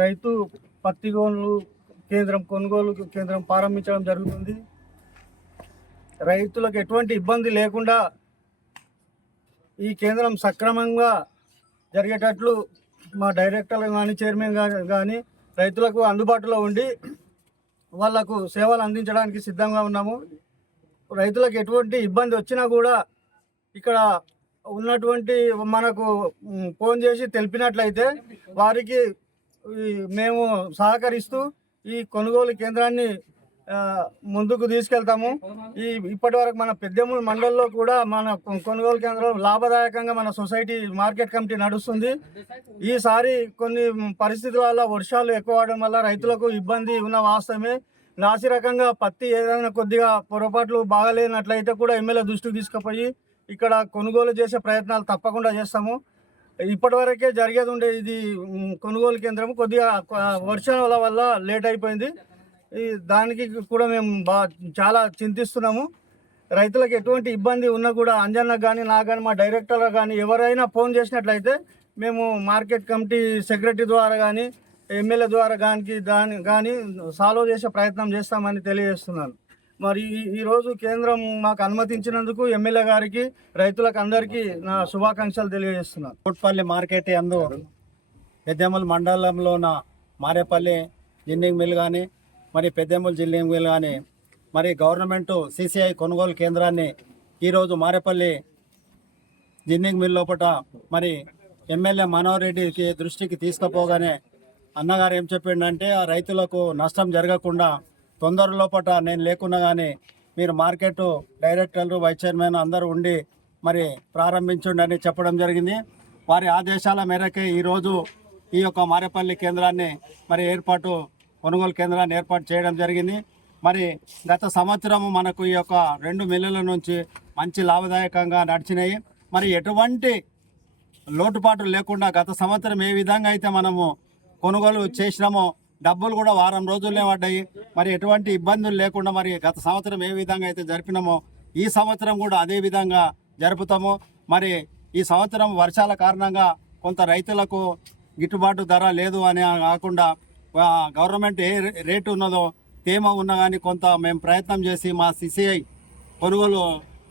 రైతు పత్తి కొనుగోలు కేంద్రం ప్రారంభించడం జరుగుతుంది. రైతులకు ఎటువంటి ఇబ్బంది లేకుండా ఈ కేంద్రం సక్రమంగా జరిగేటట్లు మా డైరెక్టర్లు కానీ చైర్మన్ కానీ రైతులకు అందుబాటులో ఉండి వాళ్లకు సేవలు అందించడానికి సిద్ధంగా ఉన్నాము. రైతులకు ఎటువంటి ఇబ్బంది వచ్చినా కూడా ఇక్కడ ఉన్నటువంటి మనకు ఫోన్ చేసి తెలిపినట్లయితే వారికి మేము సహకరిస్తూ ఈ కొనుగోలు కేంద్రాన్ని ముందుకు తీసుకెళ్తాము. ఇప్పటి వరకు మన పెద్దెమ్మల మండలంలో కూడా మన కొనుగోలు కేంద్రం లాభదాయకంగా మన సొసైటీ మార్కెట్ కమిటీ నడుస్తుంది. ఈసారి కొన్ని పరిస్థితుల వల్ల వర్షాలు ఎక్కువ అవడం వల్ల రైతులకు ఇబ్బంది ఉన్న వాస్తవమే. నాసి రకంగా పత్తి ఏదైనా కొద్దిగా పొరపాట్లు బాగలేనట్లయితే కూడా ఎమ్మెల్యే దృష్టికి తీసుకుపోయి ఇక్కడ కొనుగోలు చేసే ప్రయత్నాలు తప్పకుండా చేస్తాము. ఇప్పటి వరకే జరిగేది ఉండే ఇది కొనుగోలు కేంద్రం కొద్దిగా వర్షాల వల్ల లేట్ అయిపోయింది. దానికి కూడా మేము చాలా చింతిస్తున్నాము. రైతులకు ఎటువంటి ఇబ్బంది ఉన్నా కూడా అంజన్నకు కానీ నాకు కానీ మా డైరెక్టర్లకు కానీ ఎవరైనా ఫోన్ చేసినట్లయితే మేము మార్కెట్ కమిటీ సెక్రటరీ ద్వారా కానీ ఎమ్మెల్యే ద్వారా కానీ సాల్వ్ చేసే ప్రయత్నం చేస్తామని తెలియజేస్తున్నాను. మరి ఈరోజు కేంద్రం మాకు అనుమతించినందుకు ఎమ్మెల్యే గారికి రైతులకు అందరికీ నా శుభాకాంక్షలు తెలియజేస్తున్నాను. కోట్పల్లి మార్కెట్ యందు పెద్దెమ్మల మండలంలో ఉన్న మారేపల్లి జిన్నింగ్ మిల్ కానీ మరి పెద్దెమ్మల జిన్నింగ్ మిల్ కానీ మరి గవర్నమెంట్ CCI కొనుగోలు కేంద్రాన్ని ఈరోజు మారేపల్లి జిన్నింగ్ మిల్ లోపల మరి ఎమ్మెల్యే మనోహర్ రెడ్డికి దృష్టికి తీసుకుపోగానే అన్నగారు ఏం చెప్పిండంటే ఆ రైతులకు నష్టం జరగకుండా తొందర లోపల నేను లేకున్నా కానీ మీరు మార్కెట్ డైరెక్టర్లు వైస్ చైర్మన్ అందరూ ఉండి మరి ప్రారంభించండి అని చెప్పడం జరిగింది. వారి ఆదేశాల మేరకే ఈరోజు ఈ యొక్క మారేపల్లి కేంద్రాన్ని మరి కొనుగోలు కేంద్రాన్ని ఏర్పాటు చేయడం జరిగింది. మరి గత సంవత్సరం మనకు ఈ యొక్క 2 మిల్లుల నుంచి మంచి లాభదాయకంగా నడిచినాయి. మరి ఎటువంటి లోటుపాటు లేకుండా గత సంవత్సరం ఏ విధంగా అయితే మనము కొనుగోలు చేసినామో డబ్బులు కూడా వారం రోజులనే పడ్డాయి. మరి ఎటువంటి ఇబ్బందులు లేకుండా మరి గత సంవత్సరం ఏ విధంగా అయితే జరిపినామో ఈ సంవత్సరం కూడా అదే విధంగా జరుపుతాము. మరి ఈ సంవత్సరం వర్షాల కారణంగా కొంత రైతులకు గిట్టుబాటు ధర లేదు అని కాకుండా గవర్నమెంట్ ఏ రేటు ఉన్నదో తేమ ఉన్నా కానీ కొంత మేము ప్రయత్నం చేసి మా CCI కొనుగోలు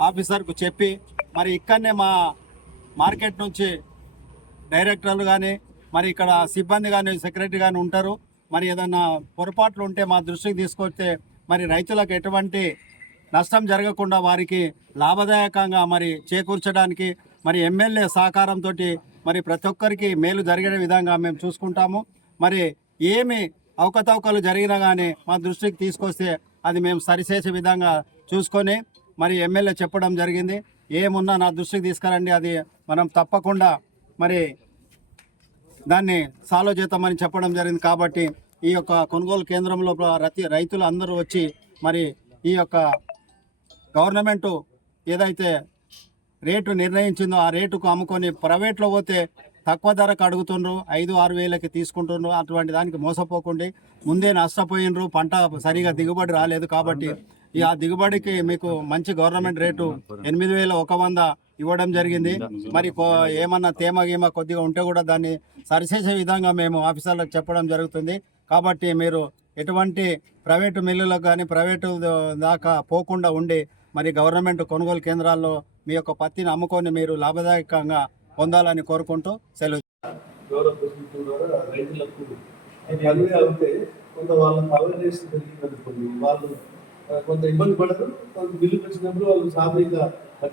ఆఫీసర్కు చెప్పి మరి ఇక్కడనే మా మార్కెట్ నుంచి డైరెక్టర్లు కానీ మరి ఇక్కడ సిబ్బంది కానీ సెక్రటరీ కానీ ఉంటారు. మరి ఏదన్నా పొరపాట్లు ఉంటే మా దృష్టికి తీసుకొస్తే మరి రైతులకు ఎటువంటి నష్టం జరగకుండా వారికి లాభదాయకంగా మరి చేకూర్చడానికి మరి ఎమ్మెల్యే సహకారంతో మరి ప్రతి ఒక్కరికి మేలు జరిగే విధంగా మేము చూసుకుంటాము. మరి ఏమి అవకతవకలు జరిగినా కానీ మా దృష్టికి తీసుకొస్తే అది మేము సరిచేసే విధంగా చూసుకొని మరి ఎమ్మెల్యే చెప్పడం జరిగింది. ఏమున్నా నా దృష్టికి తీసుకురండి, అది మనం తప్పకుండా మరి దాన్ని సాల్వ్ చేద్దామని చెప్పడం జరిగింది. కాబట్టి ఈ యొక్క కొనుగోలు కేంద్రంలో రైతులు అందరూ వచ్చి మరి ఈ యొక్క గవర్నమెంటు ఏదైతే రేటు నిర్ణయించిందో ఆ రేటుకు అమ్ముకొని ప్రైవేట్లో పోతే తక్కువ ధరకు అడుగుతుండ్రు, 5-6 వేలకి తీసుకుంటుండ్రు. అటువంటి దానికి మోసపోకుండా ముందే నష్టపోయినరు, పంట సరిగా దిగుబడి రాలేదు. కాబట్టి ఆ దిగుబడికి మీకు మంచి గవర్నమెంట్ రేటు 8,100 ఇవ్వడం జరిగింది. మరి ఏమన్నా తేమ కొద్దిగా ఉంటే కూడా దాన్ని సరిచేసే విధంగా మేము ఆఫీసర్లకు చెప్పడం జరుగుతుంది. కాబట్టి మీరు ఎటువంటి ప్రైవేటు మిల్లులకు కానీ ప్రైవేటు దాకా పోకుండా ఉండి మరి గవర్నమెంట్ కొనుగోలు కేంద్రాల్లో మీ యొక్క పత్తిని అమ్ముకొని మీరు లాభదాయకంగా పొందాలని కోరుకుంటూ సెలవు. కొంత ఇబ్బంది పడరు, కొంత బిల్లు వచ్చినప్పుడు వాళ్ళు సాఫీగా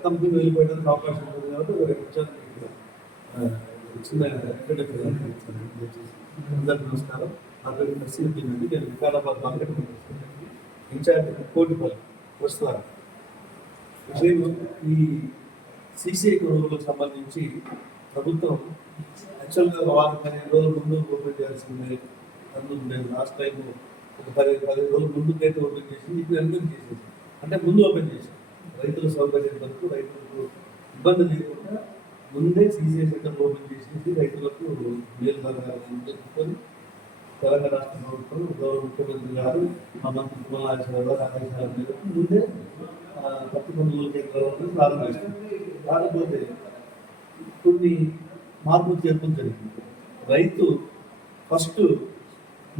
కంపెనీ వెళ్ళిపోయడానికి అవకాశం ఉంటుంది. కాబట్టి అందరికీ నమస్కారం. నా పేరు ఫెసిలిటీ అండి. నేను వికారాబాద్ మార్కెట్ ఇన్ఛార్జ్ కోటిపల్లి వస్తున్నారు. విషయం ఈ CCI కొనుగోలుకు సంబంధించి ప్రభుత్వం యాక్చువల్గా 15 రోజుల ముందు ఓపెన్ చేయాల్సింది. నేను లాస్ట్ టైం ఒక 10 రోజుల ముందు డేట్ ఓపెన్ చేసి ఇప్పుడు వెల్కమ్ చేసేది. అంటే ముందు ఓపెన్ చేసి రైతుల సౌకర్యం వరకు రైతులకు ఇబ్బంది లేకుండా ముందే CCI సెంటర్ ఓపెన్ చేసేసి రైతులకు మేలు జరగాలని తెలంగాణ రాష్ట్ర ప్రభుత్వం గౌరవ ముఖ్యమంత్రి గారు మా మంత్రి కుమార్ ఆదేశాల మేరకు ముందే పత్తి కొనుగోలు కేంద్రాలను ప్రారంభిస్తారు. కాకపోతే కొన్ని మార్పులు చేర్పులు జరిగింది. రైతు ఫస్ట్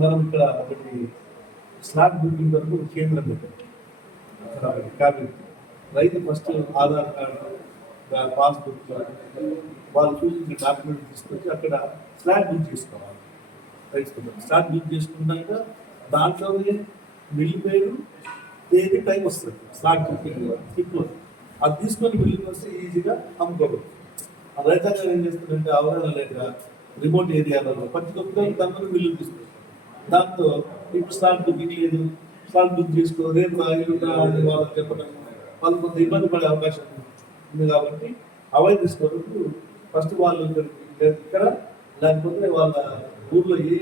మనం ఇక్కడ ఒకటి స్లాట్ బుకింగ్ వరకు ఒక కేంద్రం పెట్టాం. అక్కడ ఒకటి క్యాబినెట్ రైతు ఫస్ట్ ఆధార్ కార్డు పాస్బుక్ వాళ్ళు చూసిన డాక్యుమెంట్ తీసుకొచ్చి అక్కడ స్లాట్ బుక్ చేసుకోవాలి. రైతు స్లాట్ బుక్ చేసుకున్నాక దాంట్లోనే మిల్లు పేరు తేదీ టైం వస్తుంది. స్లాట్ బుకింగ్ స్లిప్లో అది తీసుకొని మిల్లుకి వస్తే ఈజీగా అమ్ముకోవచ్చు. ఆ రైతాంగం ఏం చేస్తుందంటే అవగాహన లేక రిమోట్ ఏరియాలలో ప్రతి ఒక్కరు దాంట్లో మిల్లు తీసుకుంటారు. దాంతో ఇప్పుడు స్లాట్ బుకింగ్ లేదు, స్లాట్ బుక్ చేసుకో రేపు అని వాళ్ళకి చెప్పడం వాళ్ళు కొంత ఇబ్బంది పడే అవకాశం ఉంది. కాబట్టి అవాయిడ్ తీసుకోవడానికి ఫస్ట్ వాళ్ళు ఇక్కడ లేకపోతే వాళ్ళ ఊర్లో ఏ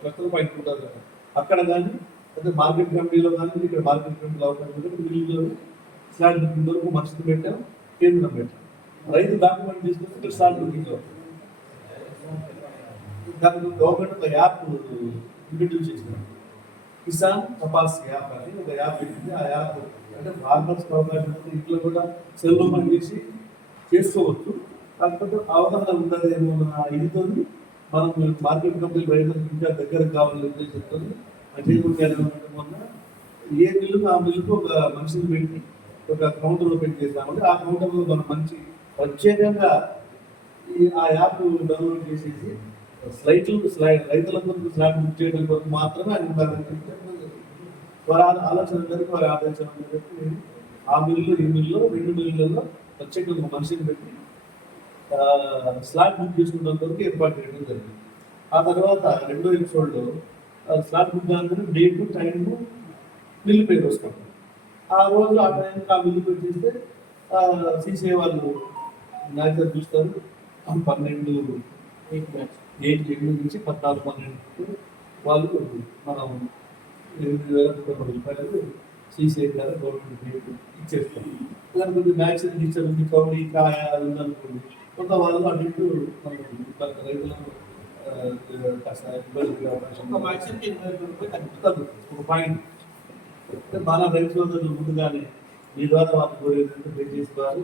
ప్రస్తుతం పాయింట్ ఉంటారు కదా అక్కడ కానీ అయితే మార్కెట్ కమిటీలో కానీ ఇక్కడ మార్కెట్ కమిటీలో అవకాశం ఉంటే మిల్లులో స్లాట్ బుకింగ్ వరకు మనుషులు పెట్టాం, కేంద్రం పెట్టాం. రైతు డాక్యుమెంట్ తీసుకొస్తే ఇక్కడ స్లాట్ బుకింగ్ అవుతుంది. దానికి గవర్నమెంట్ ఒక యాప్ ఇంట్రడ్యూస్ చేసినారు, కిసాన్ కపాస్ యాప్ అని ఒక యాప్ పెట్టింది. ఆ యాప్ అంటే ఫార్మర్స్ అవకాశం ఉంటే ఇంట్లో కూడా సెల్లో పని చేసి చేసుకోవచ్చు. కాకపోతే అవగాహన ఉండదేమో ఇదితో మనం మార్కెట్ కంపెనీ రైతులకు ఇంకా దగ్గరకు కావాలని ఉద్దేశంతో ఉండడం వల్ల ఏ మిల్లుకు ఆ మిల్లుకు ఒక మనిషిని పెట్టి ఒక కౌంటర్ ఓపెన్ చేస్తామంటే ఆ కౌంటర్లో మనం మంచి ప్రత్యేకంగా ఆ యాప్ డౌన్లోడ్ చేసేసి రైతులందరూ స్లాట్ బుక్ చేయడం కొరకు మాత్రమే ఆయన వారి ఆలోచన మేరకు వారి ఆలోచన మేరకు ఆ మిల్లు ఈ మిల్లు 2 మిల్లులలో ప్రత్యేకంగా మనిషిని పెట్టి స్లాట్ బుక్ చేసుకున్న కొరకు ఏర్పాటు చేయడం జరిగింది. ఆ తర్వాత రెండో ఎపిసోడ్లో స్లాట్ బుక్ కాగానే డేటు టైము మిల్లు పేరు వస్తాం. ఆ రోజు ఆ టైంకి ఆ మిల్లు పేరు చేస్తే సీసీఐ వాళ్ళు మ్యాచ్ చూస్తారు. 8 నుంచి 14-12 వాళ్ళు మనం 8,000 రూపాయలు సీసీఐ ద్వారా గవర్నమెంట్ ఇచ్చేస్తాం. దాని కొద్దిగా మ్యాక్స్ టీచర్ ఉంది, కౌడి కాయ ఉందనుకోండి, కొంత వాళ్ళు అటు రైతులకు కాస్త ఇబ్బంది అవకాశం ఒక పాయింట్. మన రైతు సోదరులు ముందుగానే మీ ద్వారా వాళ్ళు కోరేది దయచేసి వారు